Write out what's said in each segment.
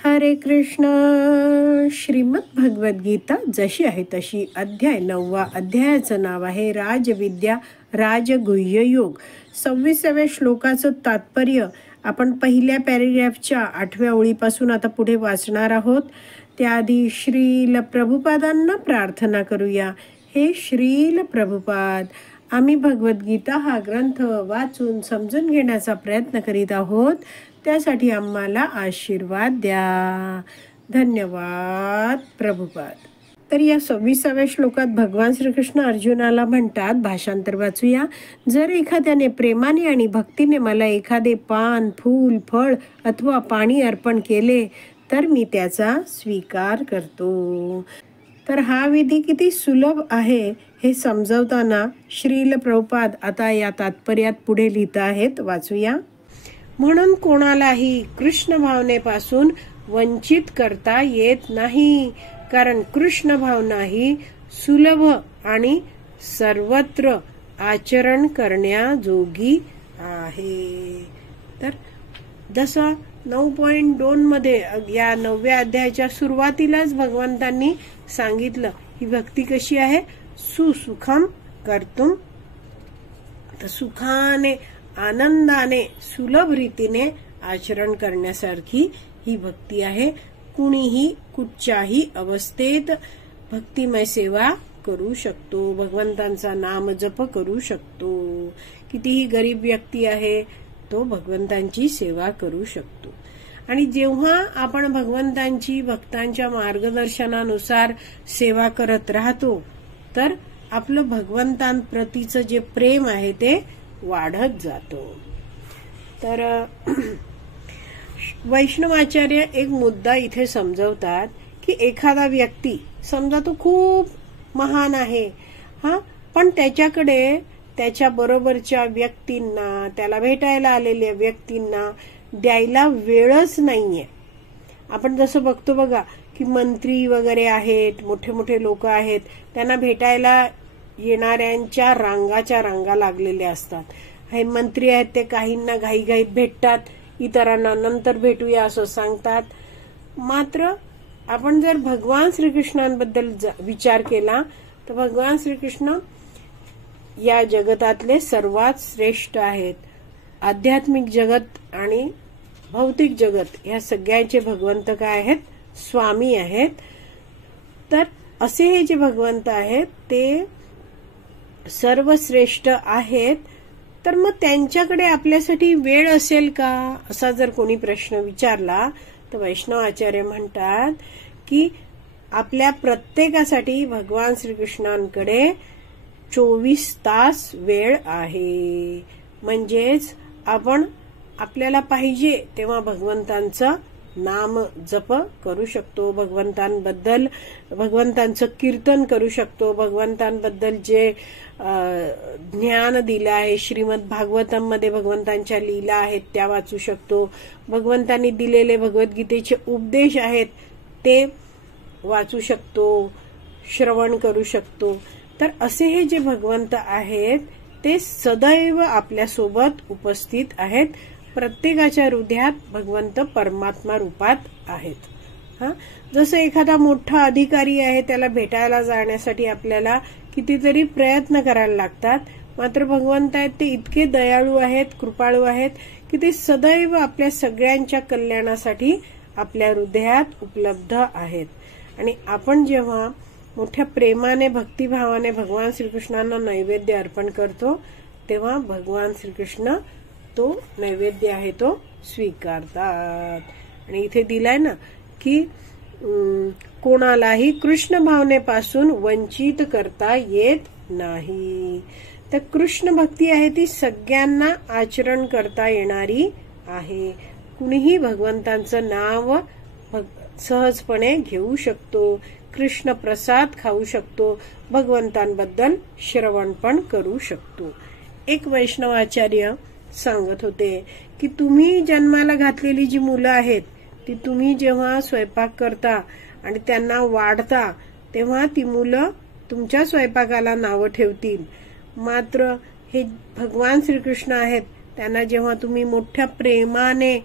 हरे कृष्ण. श्रीमद भगवद्गीता जशी आहे तशी, अध्याय 9. अध्यायाचं नाव आहे राजविद्या राजगुह्य योग. 26व्या श्लोकाचं तात्पर्य आपण पहिल्या पॅरेग्राफच्या 8व्या ओळीपासून आता पुढे वाचणार आहोत. त्याआधी श्रील प्रभुपादांना प्रार्थना करूया. हे श्रील प्रभुपाद, आम्ही भगवद्गीता हा ग्रंथ वाचून समजून घेण्याचा प्रयत्न करीत आहोत. त्यासाठी आम्हाला आशीर्वाद द्या. धन्यवाद प्रभुपाद. तर या 26व्या श्लोकात भगवान श्रीकृष्ण अर्जुनाला म्हणतात, भाषांतर वाचूया. जर एखाद्याने प्रेमाने आणि भक्तीने मला एखादे पान, फूल, फळ अथवा पाणी अर्पण केले तर मी त्याचा स्वीकार करतो. तर हा विधी किती सुलभ आहे हे समजवताना श्रील प्रभुपाद आता या तात्पर्यात पुढे लिहित आहेत. वाचूया. म्हणून कोणालाही कृष्ण भावनेपासून वंचित करता येत नाही, कारण कृष्ण भावना ही सुलभ आणि सर्वत्र आचरण करण्याजोगी आहे. तर जसं 9.2 मध्ये या 9व्या अध्यायाच्या सुरुवातीलाच भगवंतांनी सांगितलं, ही भक्ती कशी आहे, सुसुखम कर्तुम, तर सुखाने आनंदाने सुलभ रीतीने आचरण करण्यासारखी ही भक्ती आहे. कुणीही कुठच्याही अवस्थेत भक्तिमय सेवा करू शकतो, भगवंतांचा नाम जप करू शकतो. कितीही गरीब व्यक्ती आहे तो भगवंतांची सेवा करू शकतो. आणि जेव्हा आपण भगवंतांची भक्तांच्या मार्गदर्शनानुसार सेवा करत राहतो तर आपलं भगवंतांप्रतीचं जे प्रेम आहे ते वाढत जातो. तर वैष्णवाचार्य एक मुद्दा इथे समजवतात की एखादा व्यक्ती समजा तो खूप महान आहे, पण त्याच्याकडे त्याच्या बरोबरच्या व्यक्तींना, त्याला भेटायला आलेल्या व्यक्तींना द्यायला वेळच नाहीये. आपण जसं बघतो बघा की मंत्री वगैरे आहेत, मोठे मोठे लोक आहेत, त्यांना भेटायला येणाऱ्यांच्या रांगाच्या रांगा लागलेल्या असतात. हे मंत्री आहेत ते काहींना घाईघाईत भेटतात, इतरांना नंतर भेटूया असं सांगतात. मात्र आपण जर भगवान श्रीकृष्णांबद्दल विचार केला तर भगवान श्रीकृष्ण या जगतातले सर्वात श्रेष्ठ आहेत. आध्यात्मिक जगत आणि भौतिक जगत या सगळ्यांचे भगवंत काय आहेत, स्वामी आहेत. तर असे हे जे भगवंत आहेत ते सर्वश्रेष्ठ आहेत. तर मग त्यांच्याकडे आपल्यासाठी वेळ असेल का, असा जर कोणी प्रश्न विचारला तर वैष्णव आचार्य म्हणतात की आपल्या प्रत्येकासाठी भगवान श्रीकृष्णांकडे 24 तास वेळ आहे. म्हणजेच आपण आपल्याला पाहिजे तेव्हा भगवंतांचं नाम जप करू शकतो, भगवंतांचं कीर्तन करू शकतो, भगवंतांबद्दल जे ज्ञान दिलं आहे, श्रीमद भागवतम मध्ये भगवंतांच्या लीला आहेत त्या वाचू शकतो, भगवंतांनी दिलेले भगवद्गीतेचे उपदेश आहेत ते वाचू शकतो, श्रवण करू शकतो. तर असे हे जे भगवंत आहेत ते सदैव आपल्यासोबत उपस्थित आहेत. प्रत्येकाच्या हृदयात भगवंत परमात्मा रूपात आहेत. जसं एखादा मोठा अधिकारी आहे, त्याला भेटायला जाण्यासाठी आपल्याला कितीतरी प्रयत्न करायला लागतात. मात्र भगवंत आहेत ते इतके दयाळू आहेत, कृपाळू आहेत की ते सदैव आपल्या सगळ्यांच्या कल्याणासाठी आपल्या हृदयात उपलब्ध आहेत. आणि आपण जेव्हा मोठ्या प्रेमाने भक्तिभावाने भगवान श्रीकृष्णांना नैवेद्य अर्पण करतो तेव्हा भगवान श्रीकृष्ण तो नैवेद्य आहे तो स्वीकारतात. आणि इथे दिलाय ना की कोणालाही कृष्ण भावनेपासून वंचित करता येत नाही. तर कृष्ण भक्ती आहे ती सगळ्यांना आचरण करता येणारी आहे. कुणीही भगवंतांचं नाव सहजपणे घेऊ शकतो, कृष्ण प्रसाद खाऊ शकतो, भगवंतांबद्दल श्रवण पण करू शकतो. एक वैष्णवाचार्य सांगत होते की तुम्ही जन्माला घातलेली जी मुलं आहेत ती तुम्ही जेव्हा स्वयंपाक करता आणि त्यांना वाढता तेव्हा ती मुलं तुमच्या स्वयंपाकाला नावं ठेवतील. मात्र हे भगवान श्रीकृष्ण आहेत त्यांना जेव्हा तुम्ही मोठ्या प्रेमाने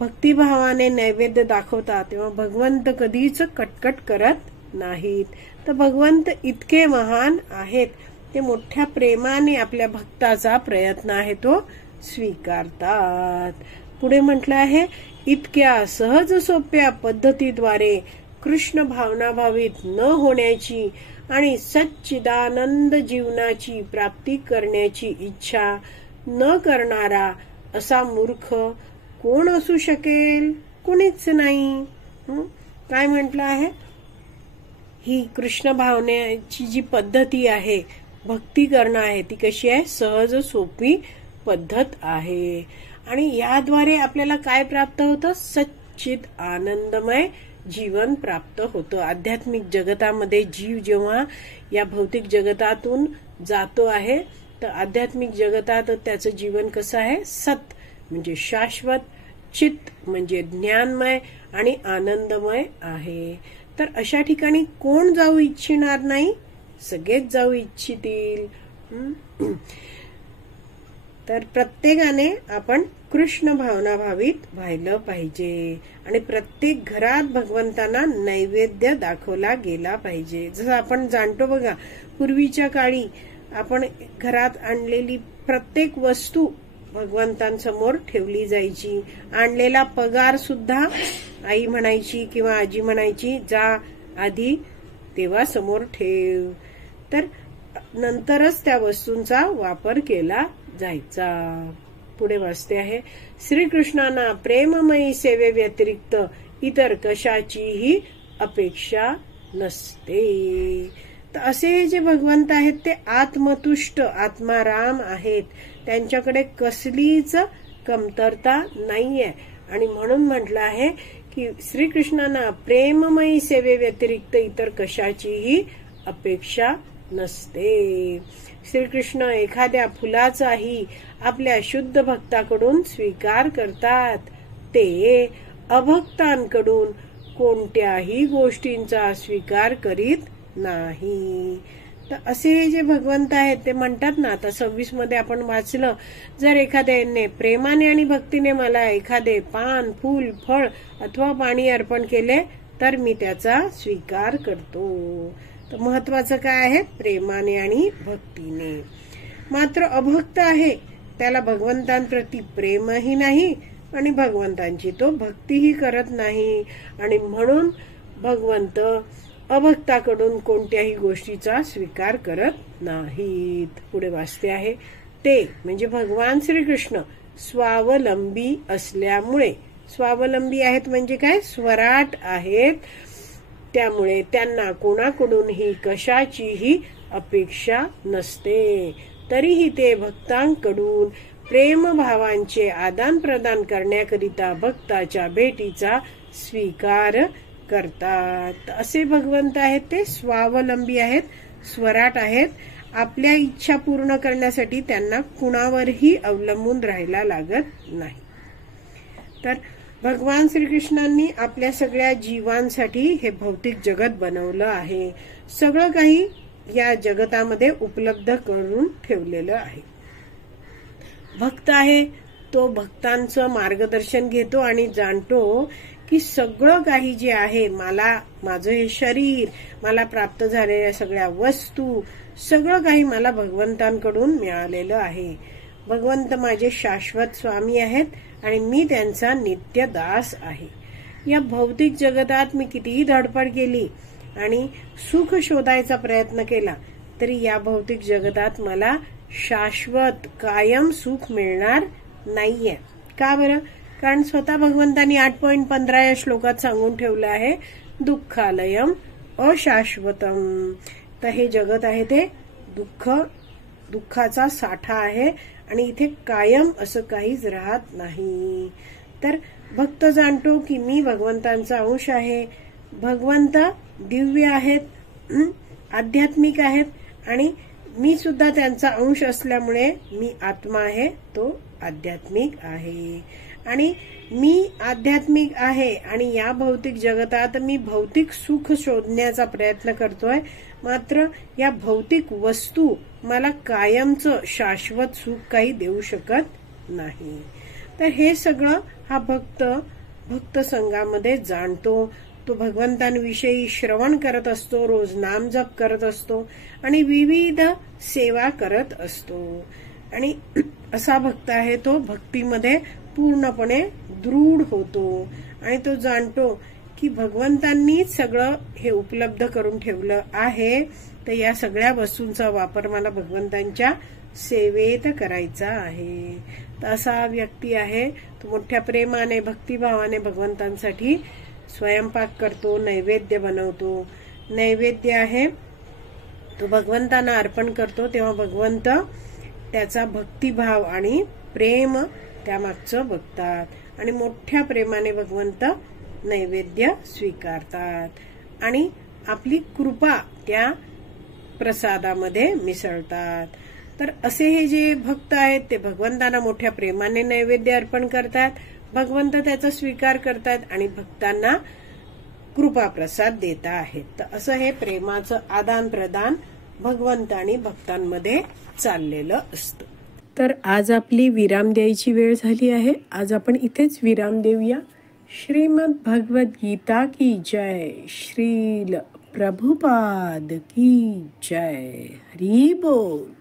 भक्तिभावाने नैवेद्य दाखवतात तेव्हा भगवंत कधीच कटकट करत नाहीत. तर भगवंत इतके महान आहेत, ते मोठ्या प्रेमाने आपल्या भक्ताचा प्रयत्न आहे तो स्वीकारतात. पुढे म्हटलं आहे, इतक्या सहज सोप्या पद्धतीद्वारे कृष्ण भावनाभावित न होण्याची आणि सच्चिदानंद जीवनाची प्राप्ती करण्याची इच्छा न करणारा असा मूर्ख कोण असू शकेल? कुणीच नाही. काय म्हटलं आहे? ही कृष्ण भावनेची जी पद्धती आहे, भक्ती करणं आहे, ती कशी आहे? सहज सोपी पद्धत आहे. आणि याद्वारे आपल्याला काय प्राप्त होतं? सच्चिद आनंदमय जीवन प्राप्त होतं. आध्यात्मिक जगतामध्ये जीव जेव्हा या भौतिक जगतातून जातो आहे, तर आध्यात्मिक जगतात त्याचं जीवन कसं आहे? सत म्हणजे शाश्वत, चित म्हणजे ज्ञानमय आणि आनंदमय आहे. तर अशा ठिकाणी कोण जाऊ इच्छिणार नाही? सगळेच जाऊ इच्छितील. तर प्रत्येकाने आपण कृष्ण भावनाभावित व्हायला पाहिजे आणि प्रत्येक घरात भगवंतांना नैवेद्य दाखवला गेला पाहिजे. जसं आपण जाणतो बघा, पूर्वीच्या काळी आपण घरात आणलेली प्रत्येक वस्तू भगवंतांसमोर ठेवली जायची. आणलेला पगार सुद्धा आई म्हणायची किंवा आजी म्हणायची, जा आधी देवा समोर ठेव. तर नंतरच त्या वस्तूंचा वापर केला जायचा. पुढे वाचते आहे, श्रीकृष्णांना प्रेममयी सेवे व्यतिरिक्त इतर कशाचीही अपेक्षा नसते. तर असे जे भगवंत आहेत ते आत्मतुष्ट आत्माराम आहेत. त्यांच्याकडे कसलीच कमतरता नाहीये. आणि म्हणून म्हटलं आहे की श्रीकृष्णांना प्रेममयी सेवे व्यतिरिक्त इतर कशाचीही अपेक्षा नसते. श्रीकृष्ण एखाद्या फुलाचाही आपल्या शुद्ध भक्ताकडून स्वीकार करतात. ते अभक्तांकडून कोणत्याही गोष्टींचा स्वीकार करीत नाही. तर असे जे भगवंत आहेत ते म्हणतात ना, आता 26 मध्ये आपण वाचलं, जर एखाद्याने प्रेमाने आणि भक्तीने मला एखादे पान, फूल, फळ अथवा पाणी अर्पण केले तर मी त्याचा स्वीकार करतो. तर महत्वाचं काय आहे? प्रेमाने आणि भक्तीने. मात्र अभक्त आहे, त्याला भगवंतांप्रती प्रेमही नाही आणि भगवंतांची तो भक्तीही करत नाही, आणि म्हणून भगवंत अभक्ताकडून कोणत्याही गोष्टीचा स्वीकार करत नाहीत. पुढे वाचते आहे, ते म्हणजे भगवान श्रीकृष्ण स्वावलंबी असल्यामुळे, स्वावलंबी आहेत म्हणजे काय? स्वराट आहेत. त्यामुळे त्यांना कोणाकडूनही कशाचीही अपेक्षा नसते. तरीही ते भक्तांकडून प्रेमभावांचे आदान प्रदान करण्याकरिता भक्ताच्या भेटीचा स्वीकार करतात. असे भगवंत आहेत ते स्वावलंबी आहेत, स्वराट आहेत. आपल्या इच्छा पूर्ण करण्यासाठी त्यांना कुणावरही अवलंबून राहायला लागत नाही. तर भगवान श्रीकृष्णांनी आपल्या सगळ्या जीवांसाठी हे भौतिक जगत बनवलं आहे. सगळं काही या जगतामध्ये उपलब्ध करून ठेवलेलं आहे. भक्त आहे तो भक्तांचं मार्गदर्शन घेतो आणि जाणतो की सगळं काही जे आहे, मला माझं हे शरीर, मला प्राप्त झालेल्या सगळ्या वस्तू, सगळं काही मला भगवंतांकडून मिळालेलं आहे. भगवंत माझे शाश्वत स्वामी आहेत आणि मी त्यांचा नित्य दास आहे. या भौतिक जगतात मी कितीही धडपड केली आणि सुख शोधायचा प्रयत्न केला तरी या भौतिक जगतात मला शाश्वत कायम सुख मिळणार नाहीये. का बरं? कारण स्वतः भगवंतांनी 8.15 या श्लोकात सांगून ठेवलं आहे, दुःखालयम अशाश्वतम. तर हे जगत आहे ते दुःखाचा साठा आहे आणि इथे कायम असं काहीच राहत नाही. तर भक्त जाणतो की मी भगवंतांचा अंश आहे. भगवंत दिव्य आहेत, आध्यात्मिक आहेत आणि मी सुद्धा त्यांचा अंश असल्यामुळे मी आत्मा आहे, तो आध्यात्मिक आहे. आणि मी आध्यात्मिक आहे आणि या भौतिक जगतात मी भौतिक सुख शोधण्याचा प्रयत्न करतोय. मात्र या भौतिक वस्तू मला कायमचं शाश्वत सुख काही देऊ शकत नाही. तर हे सगळं हा भक्त संघामध्ये जाणतो, तो भगवंतांविषयी श्रवण करत असतो, रोज नामजप करत असतो आणि विविध सेवा करत असतो. आणि असा भक्त आहे तो भक्तीमध्ये पूर्णपणे दृढ होतो आणि तो जाणतो की भगवंतांनीच सगळं हे उपलब्ध करून ठेवलं आहे, तर या सगळ्या वस्तूंचा वापर मला भगवंतांच्या सेवेत करायचा आहे. तर असा व्यक्ती आहे तो मोठ्या प्रेमाने भक्तिभावाने भगवंतांसाठी स्वयंपाक करतो, नैवेद्य बनवतो. नैवेद्य आहे तो भगवंतांना अर्पण करतो, तेव्हा भगवंत त्याचा भक्तिभाव आणि प्रेम त्यामागचं बघतात आणि मोठ्या प्रेमाने भगवंत नैवेद्य स्वीकारतात आणि आपली कृपा त्या प्रसादामध्ये मिसळतात. तर असे हे जे भक्त आहेत ते भगवंतांना मोठ्या प्रेमाने नैवेद्य अर्पण करतात, भगवंत त्याचा स्वीकार करतात आणि भक्तांना कृपा प्रसाद देत आहेत. तर असं हे प्रेमाचं आदान प्रदान भगवंत आणि भक्तांमध्ये चाललेलं असतं. तर आज आपली विराम द्यायची वेळ झाली आहे. आज आपण इथेच विराम देऊया. श्रीमद भगवद गीता की जय. श्रील प्रभुपाद की जय. हरी बोल.